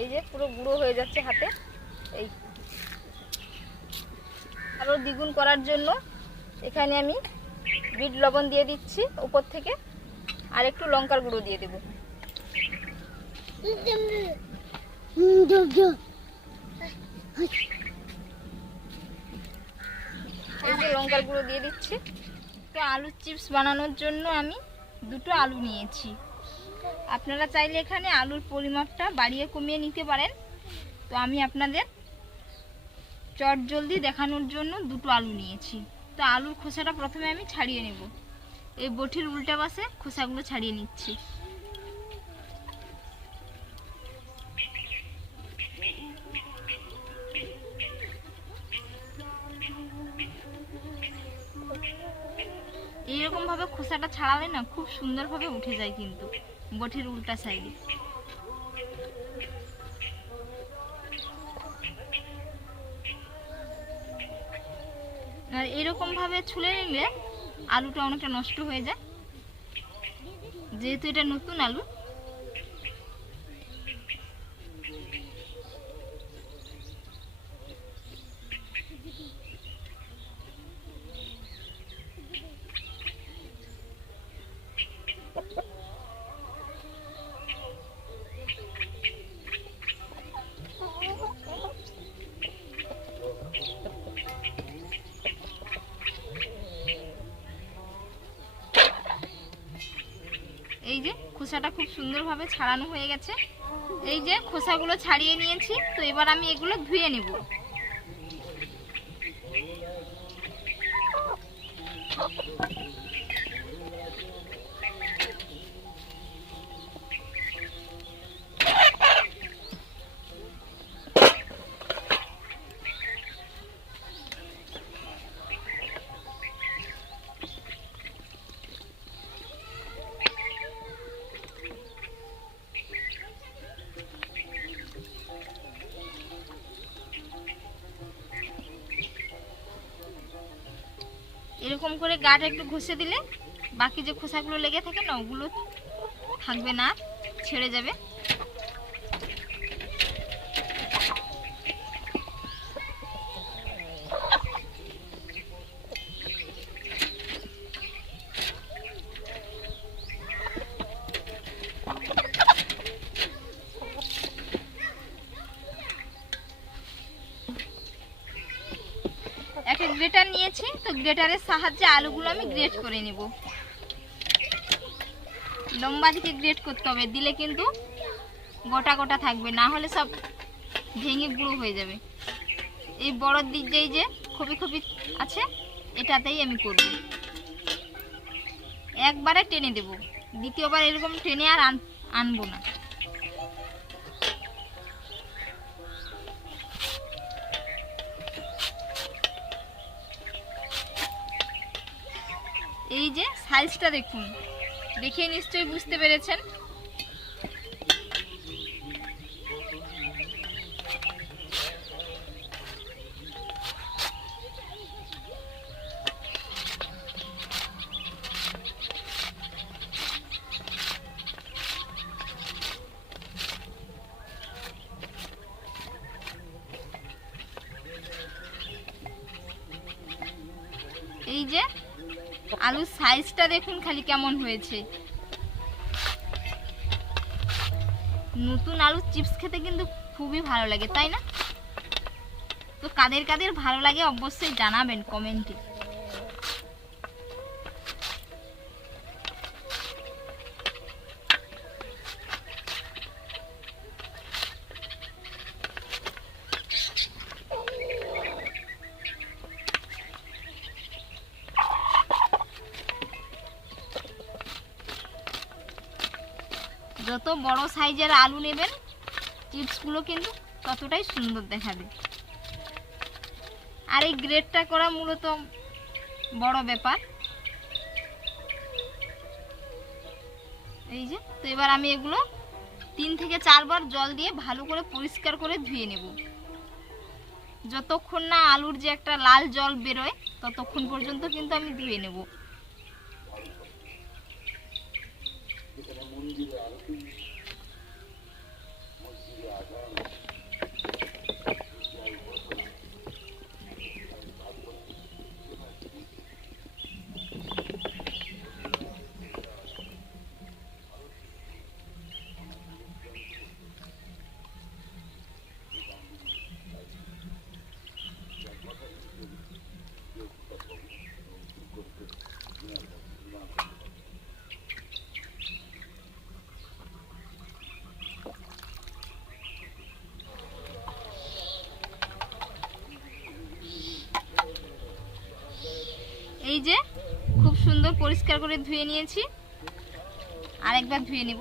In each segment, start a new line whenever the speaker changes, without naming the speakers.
এই যে পুরো গুঁড়ো হয়ে যাচ্ছে হাতে। এই। আরও দ্বিগুণ করার জন্য এখানে আমি বিট লবণ দিয়ে দিচ্ছি উপর থেকে। আর একটু লঙ্কার গুঁড়ো দিয়ে দেবো। লঙ্কার গুঁড়ো দিয়ে দিচ্ছি। তো আলুর চিপস বানানোর জন্য আমি দুটো আলু নিয়েছি। আপনারা চাইলে এখানে আলুর পরিমাপটা বাড়িয়ে কমিয়ে নিতে পারেন। তো আমি আপনাদের চট জলদি দেখানোর জন্য দুটো আলু নিয়েছি। তো আলুর খোসাটা প্রথমে আমি ছাড়িয়ে নেব। এই বটির উল্টা পাশে খোসাগুলো ছাড়িয়ে নিচ্ছি। এইরকমভাবে খোসাটা ছাড়ালে না খুব সুন্দরভাবে উঠে যায় কিন্তু। বটির উল্টা সাইডে আর এরকম ভাবে ছুলে নিলে আলুটা অনেকটা নষ্ট হয়ে যায়। যেহেতু এটা নতুন আলু খোসাটা খুব সুন্দরভাবে ছাড়ানো হয়ে গেছে। এই যে খোসাগুলো ছাড়িয়ে নিয়েছি, তো এবার আমি এগুলো ধুয়ে নেব। এরকম করে গাটা একটু ঘষে দিলে বাকি যে খোসাগুলো লেগে থাকে না, ওগুলো থাকবে না ছেড়ে যাবে একটা গ্রেটার নিয়েছি তো গ্রেটারের সাহায্যে আলুগুলো আমি গ্রেট করে নেব। লম্বা দিকে গ্রেট করতে হবে, দিলে কিন্তু গোটা গোটা থাকবে, না হলে সব ভেঙে গুঁড়ো হয়ে যাবে। এই বড় দিক যেই যে খপি খপি আছে, এটাতেই আমি করব। একবারে টেনে দেব, দ্বিতীয়বার এরকম টেনে আর আন- আনব না। সাইজটা দেখুন। দেখে নিশ্চয়ই বুঝতে পেরেছেন। আলুর সাইজটা দেখুন খালি কেমন হয়েছে। নতুন আলুর চিপস খেতে কিন্তু খুবই ভালো লাগে, তাই না? তো কাদের কাদের ভালো লাগে অবশ্যই জানাবেন কমেন্টে। যত বড় সাইজের আলু নেবেন, চিপসগুলো কিন্তু ততটাই সুন্দর দেখাবে। আর এই গ্রেডটা করা মূলত বড় ব্যাপার। এই যে, তো এবার আমি এগুলো তিন থেকে চারবার জল দিয়ে ভালো করে পরিষ্কার করে ধুয়ে নেব। যতক্ষণ না আলুর যে একটা লাল জল বেরোয়, ততক্ষণ পর্যন্ত কিন্তু আমি ধুয়ে নেব এই যে খুব সুন্দর পরিষ্কার করে ধুয়ে নিয়েছি। আরেকবার ধুয়ে নেব।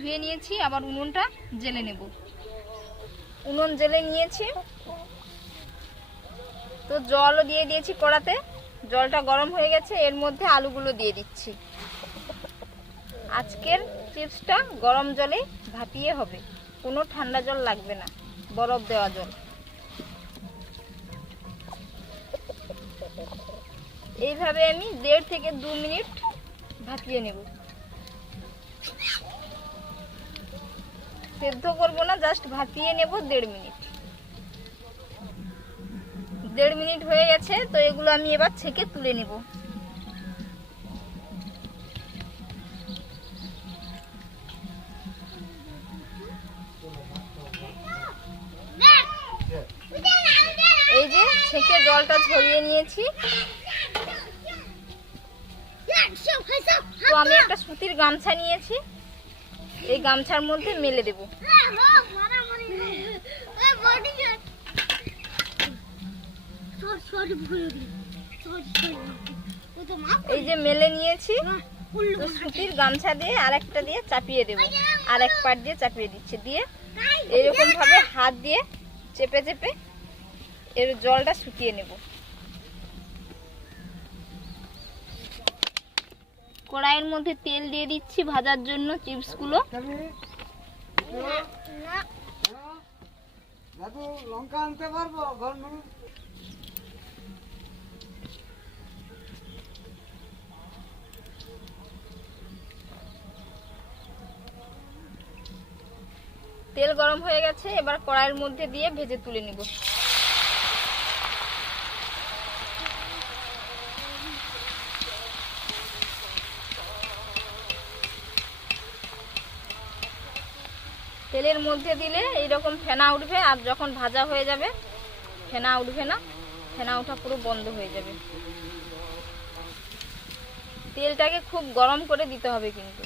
ধুয়ে নিয়েছি, আবার উনুনটা জেলে নেব। উনুন জেলে নিয়েছি। তো জলও দিয়ে দিয়েছি কড়াতে। জলটা গরম হয়ে গেছে, এর মধ্যে আলুগুলো দিয়ে দিচ্ছি। আজকের চিপসটা গরম জলে ভাপিয়ে হবে। কোনো ঠান্ডা জল লাগবে না, বরফ দেওয়া জল। এইভাবে আমি দেড় থেকে দু মিনিট ভাপিয়ে নেব। সেদ্ধ করব না জাস্ট ভাপিয়ে নেব দেড় মিনিট। দেড় মিনিট হয়ে গেছে, তো এগুলো আমি এবার ছেঁকে তুলে নেব। এই যে ছেঁকে জলটা ঝরিয়ে নিয়েছি। তো আমি একটা সুতির গামছা নিয়েছি। এই গামছার মধ্যে মেলে দেব। এই যে মেলে নিয়েছি সুতির গামছা দিয়ে আর একটা দিয়ে চাপিয়ে দেব। আর এক পাট দিয়ে চাপিয়ে দিচ্ছে। দিয়ে এরকম ভাবে হাত দিয়ে চেপে চেপে এর জলটা শুকিয়ে নেব। কড়াইয়ের মধ্যে তেল দিয়ে দিচ্ছি ভাজার জন্য চিপসগুলো।
দাদু লঙ্কা আনতে পারব? ঘর
তেল গরম হয়ে গেছে এবার কড়াইয়ের মধ্যে দিয়ে ভেজে তুলে নিব। তেলের মধ্যে দিলে এইরকম ফেনা উঠবে আর যখন ভাজা হয়ে যাবে, ফেনা উঠবে না, ফেনা ওঠা পুরো বন্ধ হয়ে যাবে। তেলটাকে খুব গরম করে দিতে হবে কিন্তু।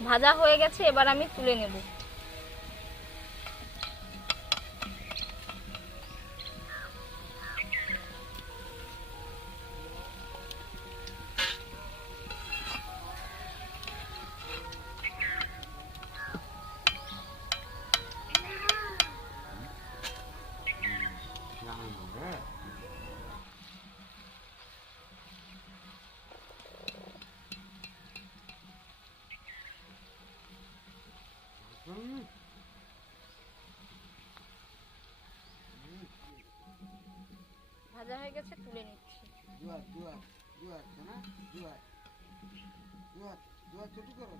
ভাজা হয়ে গেছে এবার আমি তুলে নেব। ভাজা হয়ে গেছে তুলে নিচ্ছি।
জোয়ার জোয়ার জোয়ার না? জোয়ার জোয়ার জোয়ার ছোটি করো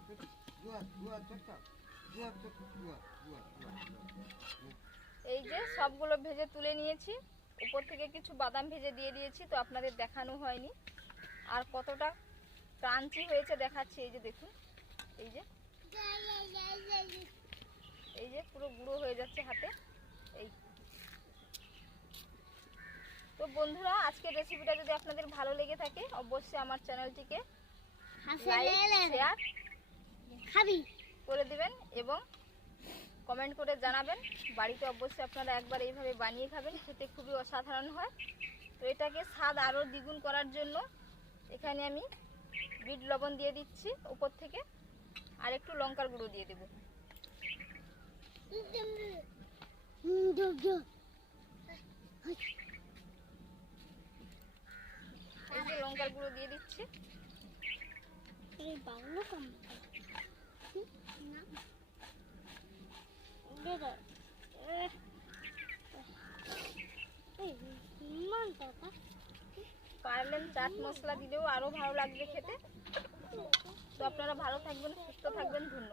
জোয়ার জোয়ার ছোটটা জোয়ার ছোট জোয়ার জোয়ার জোয়ার জোয়ার
এই যে সবগুলো ভেজে তুলে নিয়েছি। উপর থেকে কিছু বাদাম ভেজে দিয়ে দিয়েছি তো আপনাদের দেখানো হয়নি। আর কতটা ক্রাঞ্চি হয়েছে দেখাচ্ছি এই যে দেখুন। এই যে। এই যে পুরো গুঁড়ো হয়ে যাচ্ছে হাতে। এই তো বন্ধুরা আজকের রেসিপিটা যদি আপনাদের ভালো লেগে থাকে অবশ্যই আমার চ্যানেলটিকে করে দিবেন এবং কমেন্ট করে জানাবেন। বাড়িতে অবশ্যই আপনারা একবার এইভাবে বানিয়ে খাবেন খেতে খুবই অসাধারণ হয়। তো এটাকে স্বাদ আরও দ্বিগুণ করার জন্য এখানে আমি বিট লবণ দিয়ে দিচ্ছি উপর থেকে আর একটু লঙ্কার গুঁড়ো দিয়ে দেবো যে লঙ্কার গুঁড়ো এই
বাংলা কম না। দে দে এই টাকা
পারলেন চাট মশলা দিলেও আরও ভালো লাগবে খেতে। তো আপনারা ভালো থাকবেন সুস্থ থাকবেন ধন্যবাদ।